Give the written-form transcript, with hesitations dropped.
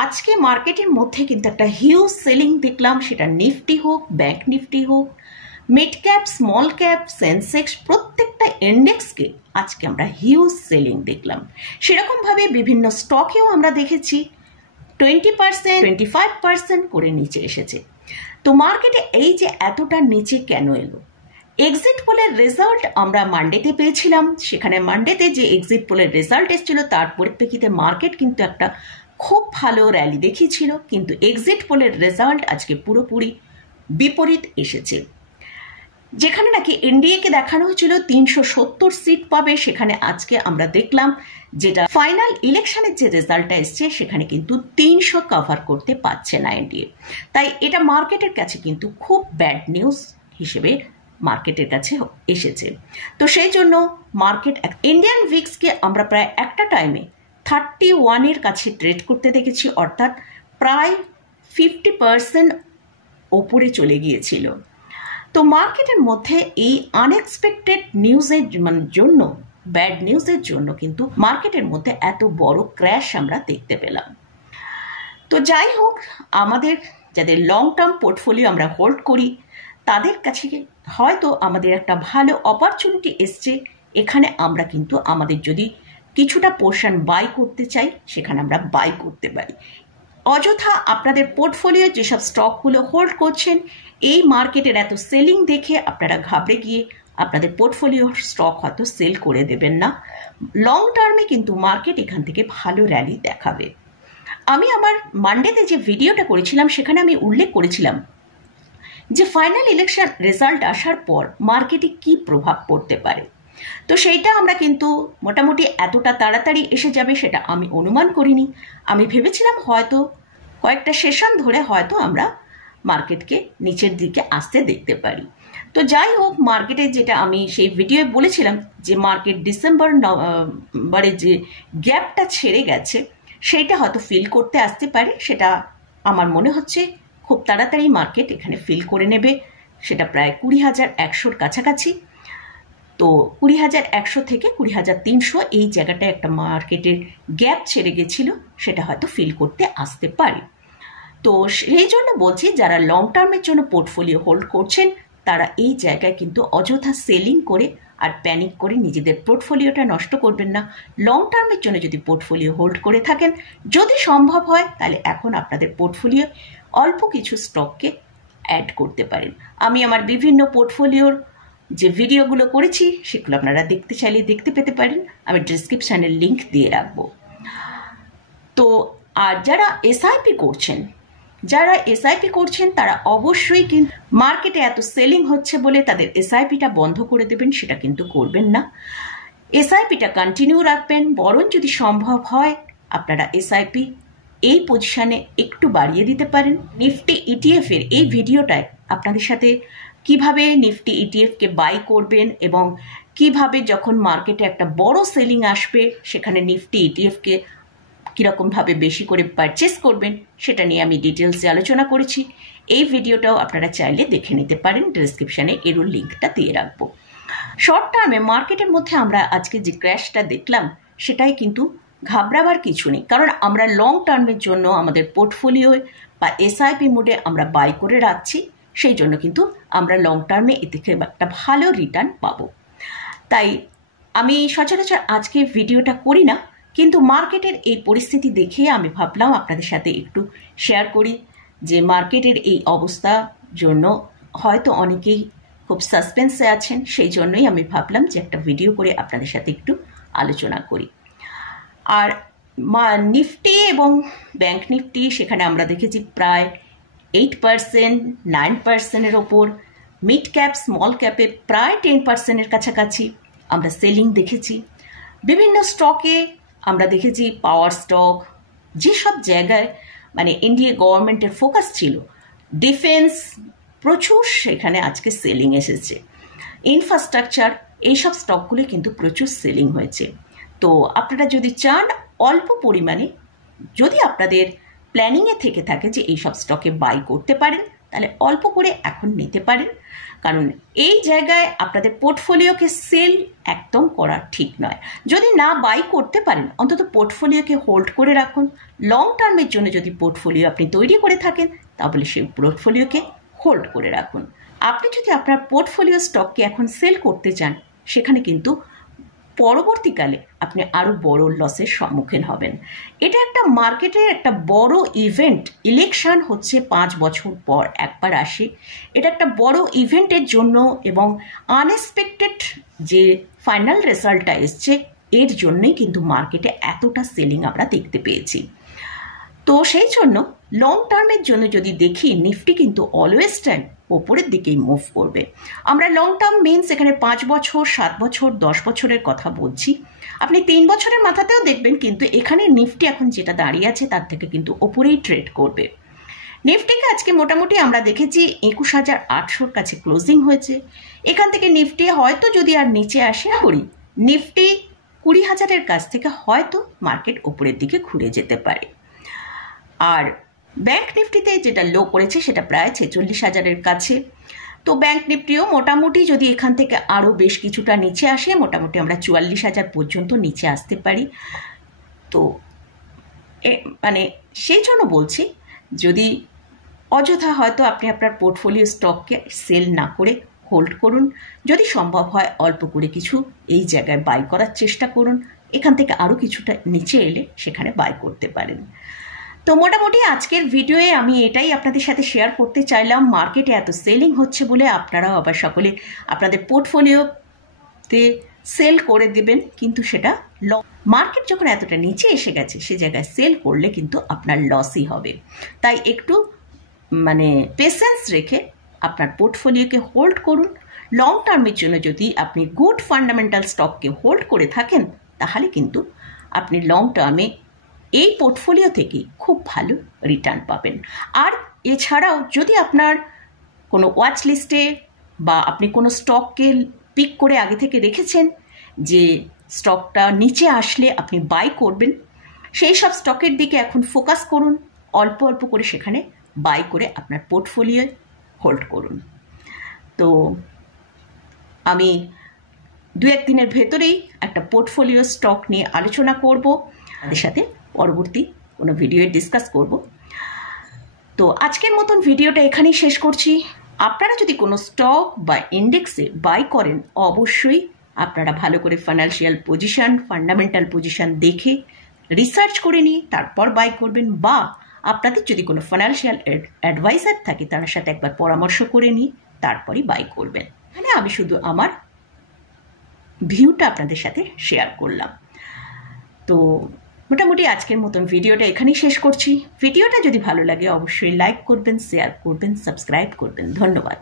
আজকে মার্কেটের মধ্যে কিন্তু একটা হিউজ সেলিং দেখলাম, সেটা নিফটি হোক, ব্যাংক নিফটি হোক, mid cap, small cap, Sensex, প্রত্যেকটা ইন্ডেক্সকে আজকে আমরা হিউজ সেলিং দেখলাম। সেরকমভাবে বিভিন্ন স্টকেও আমরা দেখেছি 20%, 25% করে নিচে এসেছে। তো মার্কেটে এই যে এতটা নিচে কেন এলো? এক্সিট পোলের রেজাল্ট আমরা মানডেতে পেয়েছিলাম। সেখানে মানডেতে যে এক্সিট পোলের রেজাল্ট এসেছিল তার পরিপ্রেক্ষিতে মার্কেট কিন্তু একটা খুব ভালো র্যালি দেখিয়েছিল, কিন্তু এক্সিট পোলের রেজাল্ট আজকে পুরোপুরি বিপরীত এসেছে। যেখানে নাকি এনডিএকে দেখানো হয়েছিল 370 সিট পাবে, সেখানে আজকে আমরা দেখলাম যেটা ফাইনাল ইলেকশনের যে রেজাল্টটা এসছে সেখানে কিন্তু 300 কভার করতে পারছে না এনডিএ। তাই এটা মার্কেটের কাছে কিন্তু খুব ব্যাড নিউজ হিসেবে মার্কেটের কাছে এসেছে। তো সেই জন্য মার্কেট ইন্ডিয়ান ভিক্সকে আমরা প্রায় একটা টাইমে 31-এর কাছে ট্রেড করতে দেখেছি, অর্থাৎ প্রায় 50% ওপরে চলে গিয়েছিল। তো মার্কেটের মধ্যে এই আনএক্সপেক্টেড নিউজের জন্য, ব্যাড নিউজের জন্য কিন্তু মার্কেটের মধ্যে এত বড় ক্র্যাশ আমরা দেখতে পেলাম। তো যাই হোক, আমাদের যাদের লং টার্ম পোর্টফোলিও আমরা হোল্ড করি তাদের কাছে হয়তো আমাদের একটা ভালো অপরচুনিটি এসছে। এখানে আমরা কিন্তু আমাদের যদি কিছুটা পোর্শন বাই করতে চাই সেখানে আমরা বাই করতে পারি। অযথা আপনাদের পোর্টফোলিও যেসব স্টকগুলো হোল্ড করছেন এই মার্কেটের এত সেলিং দেখে আপনারা ঘাবড়ে গিয়ে আপনাদের পোর্টফোলিও স্টক হয়তো সেল করে দেবেন না। লং টার্মে কিন্তু মার্কেট এখান থেকে ভালো র্যালি দেখাবে। আমি আমার মানডেতে যে ভিডিওটা করেছিলাম সেখানে আমি উল্লেখ করেছিলাম যে ফাইনাল ইলেকশন রেজাল্ট আসার পর মার্কেটে কি প্রভাব পড়তে পারে। তো সেইটা আমরা কিন্তু মোটামুটি এতটা তাড়াতাড়ি এসে যাবে সেটা আমি অনুমান করিনি। আমি ভেবেছিলাম হয়তো কয়েকটা সেশন ধরে হয়তো আমরা মার্কেটকে নিচের দিকে আসতে দেখতে পারি। তো যাই হোক, মার্কেটে যেটা আমি সেই ভিডিওয়ে বলেছিলাম যে মার্কেট ডিসেম্বরে যে গ্যাপটা ছেড়ে গেছে সেইটা হয়তো ফিল করতে আসতে পারে। সেটা আমার মনে হচ্ছে খুব তাড়াতাড়ি মার্কেট এখানে ফিল করে নেবে। সেটা প্রায় 20,100-র কাছাকাছি। তো 20,100 থেকে 20,300 এই জায়গাটায় একটা মার্কেটের গ্যাপ ছেড়ে গেছিল, সেটা হয়তো ফিল করতে আসতে পারে। তো সেই জন্য বলছি যারা লং টার্মের জন্য পোর্টফোলিও হোল্ড করছেন তারা এই জায়গায় কিন্তু অযথা সেলিং করে আর প্যানিক করে নিজেদের পোর্টফোলিওটা নষ্ট করবেন না। লং টার্মের জন্য যদি পোর্টফোলিও হোল্ড করে থাকেন, যদি সম্ভব হয় তাহলে এখন আপনাদের পোর্টফোলিও অল্প কিছু স্টককে অ্যাড করতে পারেন। আমি আমার বিভিন্ন পোর্টফোলিওর যে ভিডিওগুলো করেছি সেগুলো আপনারা দেখতে চাইলে দেখতে পেতে পারেন, আমি ডিসক্রিপশানের লিঙ্ক দিয়ে রাখবো। তো আর যারা এসআইপি করছেন তারা অবশ্যই কিন্তু মার্কেটে এত সেলিং হচ্ছে বলে তাদের এসআইপিটা বন্ধ করে দেবেন সেটা কিন্তু করবেন না। এসআইপিটা কন্টিনিউ রাখবেন, বরং যদি সম্ভব হয় আপনারা এসআইপি এই পজিশনে একটু বাড়িয়ে দিতে পারেন। নিফটি ইটিএফ এর এই ভিডিওটায় আপনাদের সাথে কিভাবে নিফটি ইটিএফকে বাই করবেন এবং কিভাবে যখন মার্কেটে একটা বড় সেলিং আসবে সেখানে নিফটি ইটিএফকে কীরকমভাবে বেশি করে পারচেস করবেন সেটা নিয়ে আমি ডিটেলসে আলোচনা করেছি। এই ভিডিওটাও আপনারা চাইলে দেখে নিতে পারেন, ডিসক্রিপশানে এর লিঙ্কটা দিয়ে রাখবো। শর্ট টার্মে মার্কেটের মধ্যে আমরা আজকে যে ক্র্যাশটা দেখলাম সেটাই কিন্তু ঘাবড়াবার কিছু নেই, কারণ আমরা লং টার্মের জন্য আমাদের পোর্টফোলিও বা এসআইপি মোডে আমরা বাই করে রাখছি। সেই জন্য কিন্তু আমরা লং টার্মে এ থেকে একটা ভালো রিটার্ন পাবো। তাই আমি সচরাচর আজকে ভিডিওটা করি না, কিন্তু মার্কেটের এই পরিস্থিতি দেখে আমি ভাবলাম আপনাদের সাথে একটু শেয়ার করি যে মার্কেটের এই অবস্থার জন্য হয়তো অনেকেই খুব সাসপেন্সে আছেন। সেই জন্যই আমি ভাবলাম যে একটা ভিডিও করে আপনাদের সাথে একটু আলোচনা করি। আর নিফটি এবং ব্যাংক নিফটি সেখানে আমরা দেখেছি প্রায় 8%, 9%-এর ওপর। মিড ক্যাপ, স্মল ক্যাপে প্রায় 10%-এর কাছাকাছি আমরা সেলিং দেখেছি। বিভিন্ন স্টকে আমরা দেখেছি পাওয়ার স্টক, যেসব জায়গায় মানে ইন্ডিয়া গভর্নমেন্টের ফোকাস ছিল, ডিফেন্স, প্রচুর সেখানে আজকে সেলিং এসেছে। ইনফ্রাস্ট্রাকচার, এইসব স্টকগুলো কিন্তু প্রচুর সেলিং হয়েছে। তো আপনারা যদি চান অল্প পরিমাণে, যদি আপনাদের প্ল্যানিংয়ে থেকে থাকে যে এইসব স্টকে বাই করতে পারেন তাহলে অল্প করে এখন নিতে পারেন। কারণ এই জায়গায় আপনাদের পোর্টফোলিওকে সেল একদম করা ঠিক নয়। যদি না বাই করতে পারেন অন্তত পোর্টফোলিওকে হোল্ড করে রাখুন। লং টার্মের জন্য যদি পোর্টফোলিও আপনি তৈরি করে থাকেন তাহলে সেই পোর্টফোলিওকে হোল্ড করে রাখুন। আপনি যদি আপনার পোর্টফোলিও স্টককে এখন সেল করতে চান সেখানে কিন্তু পরবর্তীকালে আপনি আরও বড় লসের সম্মুখীন হবেন। এটা একটা মার্কেটের একটা বড় ইভেন্ট। ইলেকশন হচ্ছে 5 বছর পর একবার আসে। এটা একটা বড় ইভেন্টের জন্য এবং আনএক্সপেক্টেড যে ফাইনাল রেজাল্টটা এসছে এর জন্যই কিন্তু মার্কেটে এতটা সেলিং আমরা দেখতে পেয়েছি। তো সেই জন্য লং টার্মের জন্য যদি দেখি নিফটি কিন্তু অলওয়েজ টাইম ওপরের দিকেই মুভ করবে। আমরা লং টার্ম মিনস এখানে 5 বছর, 7 বছর, 10 বছরের কথা বলছি। আপনি 3 বছরের মাথাতেও দেখবেন কিন্তু এখানে নিফটি এখন যেটা দাঁড়িয়ে আছে তার থেকে কিন্তু ওপরেই ট্রেড করবে। নিফটিকে আজকে মোটামুটি আমরা দেখেছি 21,800-র কাছে ক্লোজিং হয়েছে। এখান থেকে নিফটি হয়তো যদি আর নিচে আসে করি নিফটি 20,000-এর কাছ থেকে হয়তো মার্কেট ওপরের দিকে ঘুরে যেতে পারে। আর ব্যাংক নিফটিতে যেটা লো করেছে সেটা প্রায় 46,000-এর কাছে। তো ব্যাংক নিফটিও মোটামুটি যদি এখান থেকে আরও বেশ কিছুটা নিচে আসে মোটামুটি আমরা 44,000 পর্যন্ত নিচে আসতে পারি। তো মানে সেই জন্য বলছি যদি অযথা হয়তো আপনি আপনার পোর্টফোলিও স্টককে সেল না করে হোল্ড করুন। যদি সম্ভব হয় অল্প করে কিছু এই জায়গায় বাই করার চেষ্টা করুন। এখান থেকে আরও কিছুটা নিচে এলে সেখানে বাই করতে পারেন। তো মোটামুটি আজকের ভিডিওয়ে আমি এটাই আপনাদের সাথে শেয়ার করতে চাইলাম। মার্কেটে এত সেলিং হচ্ছে বলে আপনারাও আবার সকলে আপনাদের পোর্টফোলিওতে সেল করে দেবেন, কিন্তু সেটা মার্কেট যখন এতটা নিচে এসে গেছে সে জায়গায় সেল করলে কিন্তু আপনার লসই হবে। তাই একটু পেশেন্স রেখে আপনার পোর্টফোলিওকে হোল্ড করুন। লং টার্মের জন্য যদি আপনি গুড ফান্ডামেন্টাল স্টককে হোল্ড করে থাকেন তাহলে কিন্তু আপনি লং টার্মে এই পোর্টফোলিও থেকে খুব ভালো রিটার্ন পাবেন। আর এছাড়াও যদি আপনার কোনো ওয়াচ লিস্টে বা আপনি কোনো স্টককে পিক করে আগে থেকে রেখেছেন যে স্টকটা নিচে আসলে আপনি বাই করবেন, সেই সব স্টকের দিকে এখন ফোকাস করুন। অল্প অল্প করে সেখানে বাই করে আপনার পোর্টফোলিও হোল্ড করুন। তো আমি 2-1 দিনের ভেতরেই একটা পোর্টফোলিও স্টক নিয়ে আলোচনা করব, তাদের সাথে পরবর্তী কোনো ভিডিও ডিসকাস করব। তো আজকের মতন ভিডিওটা এখানেই শেষ করছি। আপনারা যদি কোনো স্টক বা ইন্ডেক্সে বাই করেন অবশ্যই আপনারা ভালো করে ফাইন্যান্সিয়াল পজিশন, ফান্ডামেন্টাল পজিশন দেখে রিসার্চ করে নিয়ে তারপর বাই করবেন, বা আপনাদের যদি কোনো ফাইন্যান্সিয়াল অ্যাডভাইজার থাকে তার সাথে একবার পরামর্শ করে নিয়ে তারপরই বাই করবেন। এখানে আমি শুধু আমার ভিউটা আপনাদের সাথে শেয়ার করলাম। তো মোটামুটি আজকের মতন ভিডিওটা এখানেই শেষ করছি। ভিডিওটা যদি ভালো লাগে অবশ্যই লাইক করবেন, শেয়ার করবেন, সাবস্ক্রাইব করবেন। ধন্যবাদ।